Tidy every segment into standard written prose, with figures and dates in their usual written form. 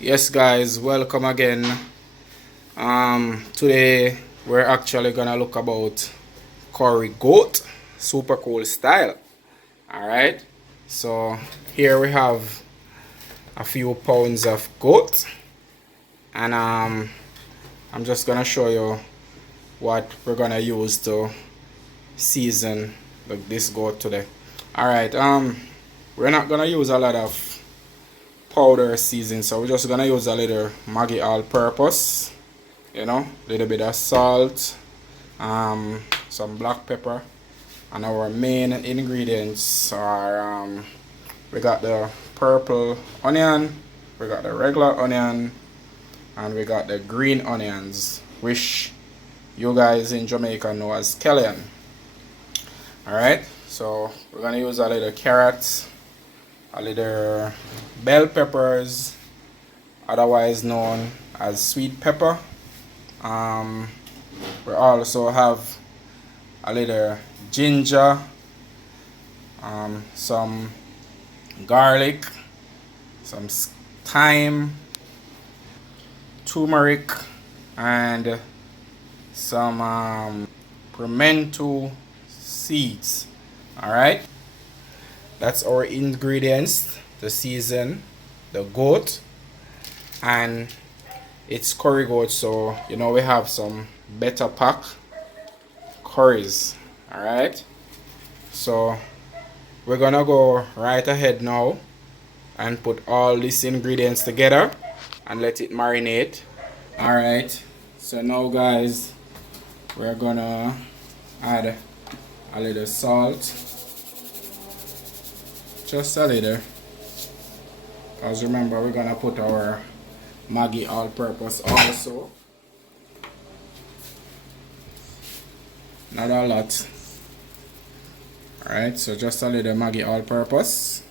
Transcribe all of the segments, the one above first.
Yes guys, welcome again. Today we're actually gonna look about curry goat, super cool style. Alright, so here we have a few pounds of goat, and I'm just gonna show you what we're gonna use to season this goat today. Alright, we're not gonna use a lot of powder season, so we're just gonna use a little Maggi all purpose, you know, a little bit of salt, some black pepper, and our main ingredients are we got the purple onion, we got the regular onion, and we got the green onions, which you guys in Jamaica know as scallion. Alright, so we're gonna use a little carrots, a little bell peppers, otherwise known as sweet pepper. We also have a little ginger, some garlic, some thyme, turmeric, and some pimento seeds. Alright, that's our ingredients to season the goat, and it's curry goat, so you know we have some better pack curries. Alright, so we're gonna go right ahead now and put all these ingredients together and let it marinate. Alright, so now guys, we're gonna add a little salt, just a little, because remember we're gonna put our Maggi all purpose also, not a lot. Alright, so just a little Maggi all purpose,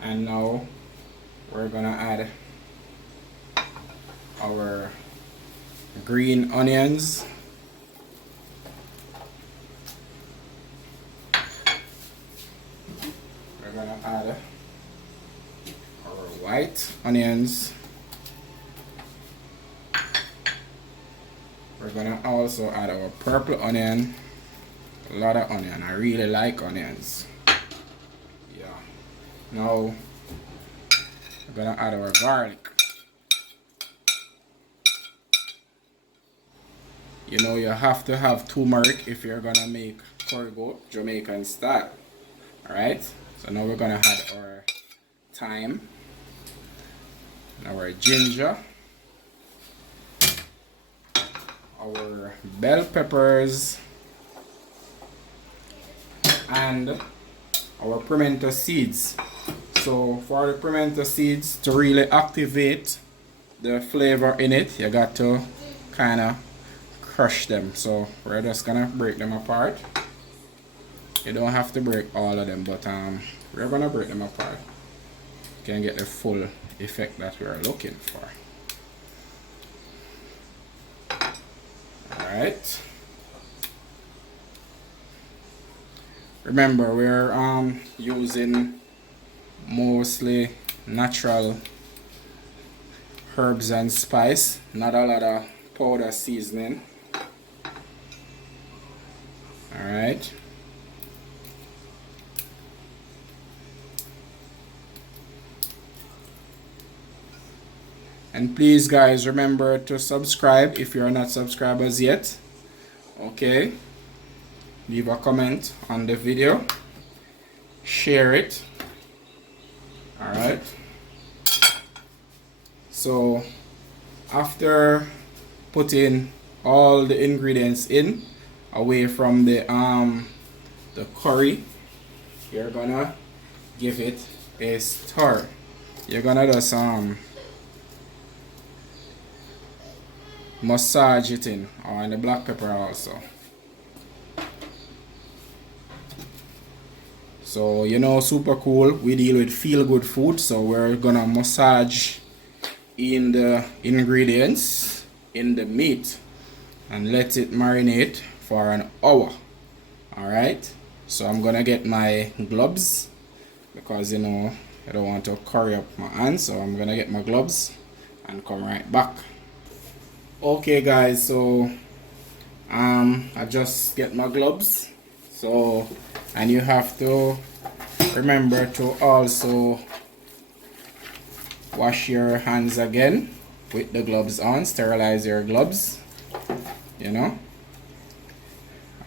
and now we're gonna add our green onions, we're gonna add our white onions, we're gonna also add our purple onion, a lot of onion, I really like onions. Yeah, now we're gonna add our garlic. You know, you have to have turmeric if you're gonna make curry goat Jamaican style. Alright, so now we're gonna add our thyme, our ginger, our bell peppers, and our pimento seeds. So for the pimento seeds to really activate the flavor in it, you got to kind of crush them. So we're just gonna break them apart. You don't have to break all of them, but we're gonna break them apart. You can get the full effect that we're looking for. Alright, remember we're using mostly natural herbs and spice, not a lot of powder seasoning. Alright, and please guys, remember to subscribe if you're not subscribers yet. Okay, leave a comment on the video, share it. Alright, so after putting all the ingredients in away from the curry, you're gonna give it a stir. You're gonna just massage it in, and the black pepper also. So you know, super cool, we deal with feel good food, so we're gonna massage in the ingredients in the meat and let it marinate for an hour. Alright, so I'm gonna get my gloves because you know I don't want to curry up my hands, so I'm gonna get my gloves and come right back. Okay guys, so I just get my gloves. So, and you have to remember to also wash your hands again with the gloves on, sterilize your gloves, you know.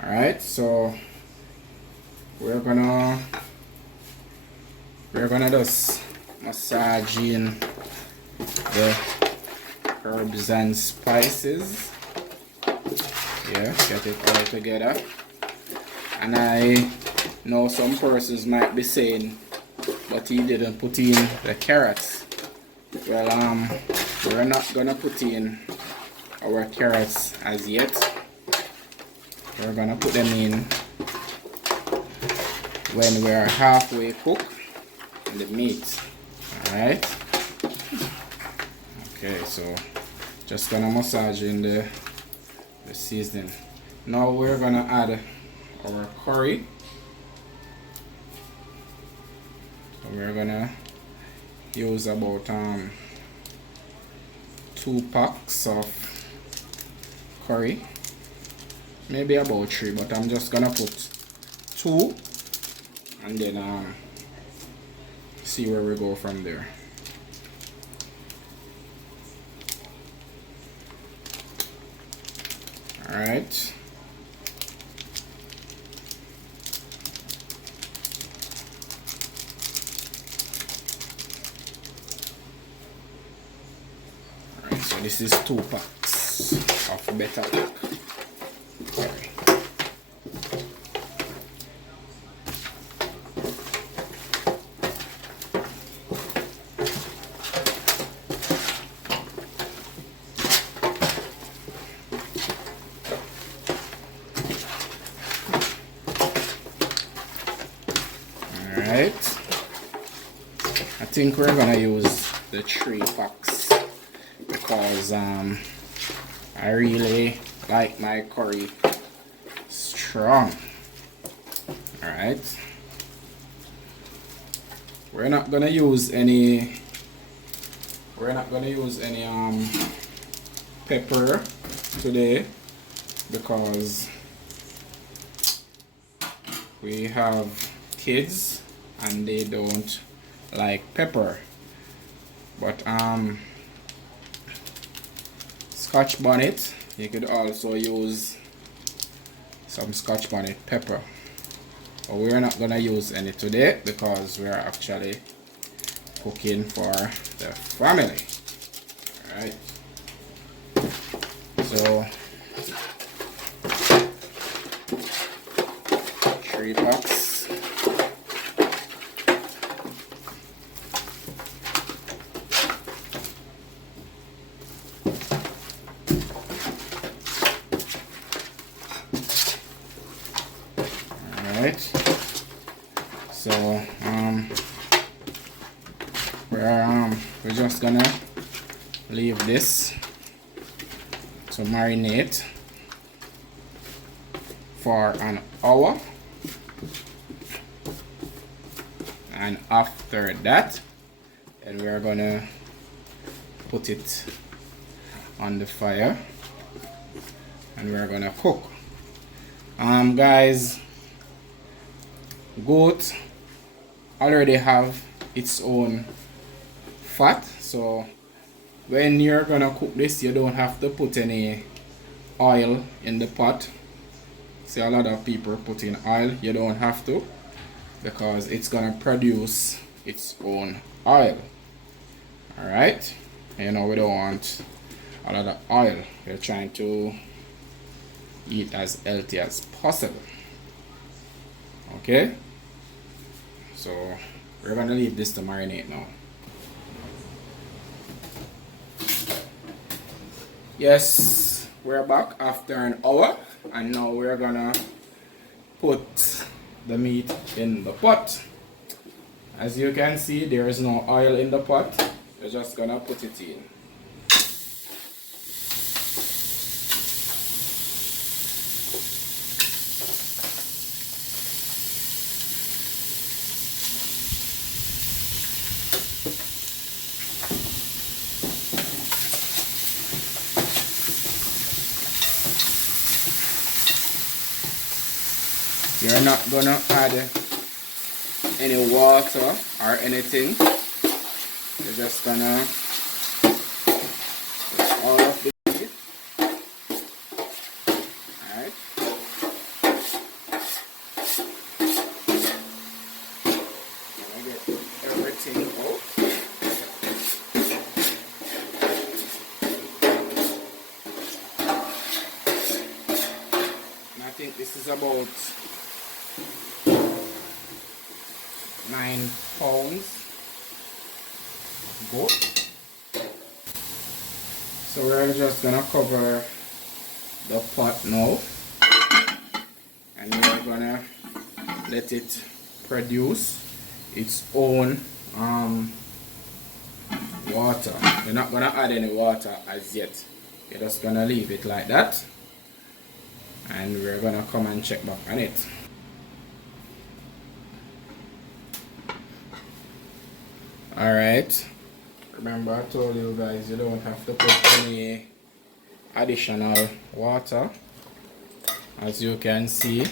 Alright, so we're gonna just massage in the herbs and spices. Yeah, get it all together. And I know some persons might be saying, but he didn't put in the carrots. Well, we're not gonna put in our carrots as yet. We're gonna put them in when we're halfway cooked in the meat. Alright. Okay, so just gonna massage in the seasoning. Now we're gonna add our curry. So we're gonna use about 2 packs of curry, maybe about 3, but I'm just gonna put 2 and then see where we go from there. Alright. Alright, so this is 2 packs of better pack. Sorry. Alright, I think we're gonna use the 3 packs because I really like my curry strong. Alright, we're not gonna use any pepper today because we have kids and they don't like pepper. But Scotch bonnet, you could also use some Scotch bonnet pepper, but we're not gonna use any today because we're actually cooking for the family. Alright, so 3 packs. Alright, so we're just gonna leave this to marinate for an hour, and after that then we're gonna put it on the fire and we're gonna cook. Guys, goat already have its own fat, so when you're gonna cook this you don't have to put any oil in the pot. See, a lot of people put in oil. You don't have to because it's gonna produce its own oil. Alright, you know, we don't want a lot of oil. We're trying to eat as healthy as possible. Okay, so we're gonna leave this to marinate now. Yes, we're back after an hour and now we're gonna put the meat in the pot. As you can see, there is no oil in the pot. We're just gonna put it in. You're not gonna add any water or anything. You're just gonna put all of the meat. Alright. Gonna get everything out. And I think this is about 9 pounds goat. So we're just gonna cover the pot now, and we're gonna let it produce its own water. You're not gonna add any water as yet. You're just gonna leave it like that, and we're gonna come and check back on it. Alright, remember I told you guys you don't have to put any additional water. As you can see,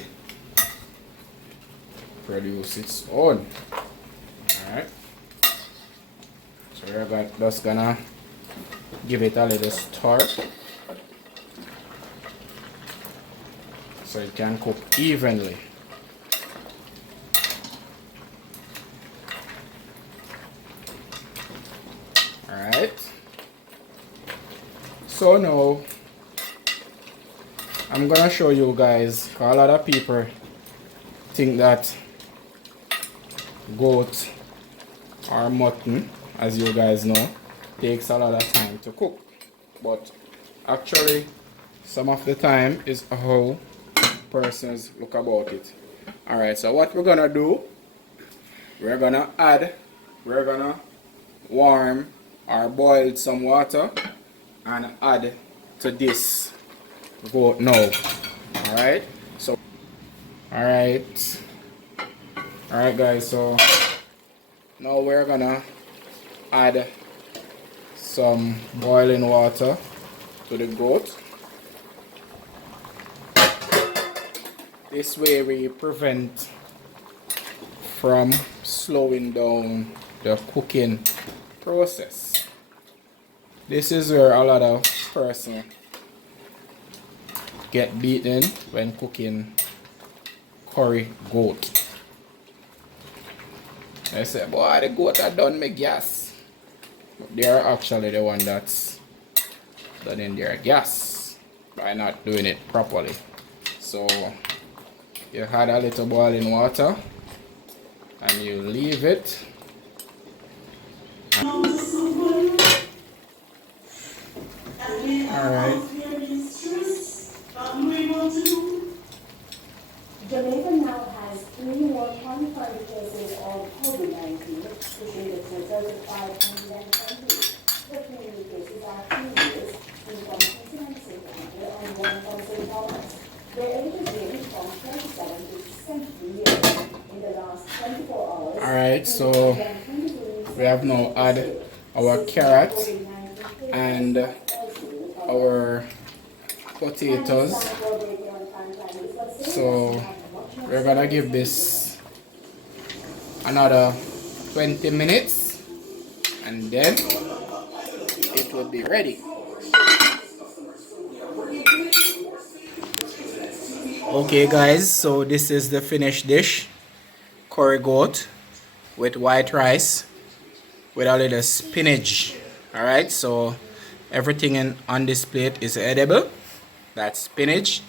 produce its own. Alright, so we're just gonna give it a little stir so it can cook evenly. Alright, so now I'm gonna show you guys, a lot of people think that goat or mutton, as you guys know, takes a lot of time to cook, but actually some of the time is how persons look about it. Alright, so what we're gonna do, we're gonna warm or boil some water and add to this goat now. Alright, so alright guys, so now we're gonna add some boiling water to the goat. This way we prevent from slowing down the cooking process. This is where a lot of persons get beaten when cooking curry goat. They say, boy, the goat are done my gas. But they are actually the one that's done in their gas by not doing it properly. So you add a little boiling water and you leave it. Alright. Jamaica now has 3 more confirmed cases of COVID-19, pushing the total to 520. The 3 new cases are teenagers, 3 from Houston and St. Andrew, and 1 from St. Thomas. Their ages range from 27 to 73 years. In the last 24 hours, Alright, so we have now added our carrot and our potatoes. So we're gonna give this another 20 minutes and then it will be ready. Okay guys, so this is the finished dish, curry goat with white rice with a little spinach. Alright, so everything on this plate is edible. That's spinach,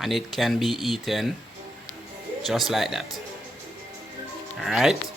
and it can be eaten just like that. Alright,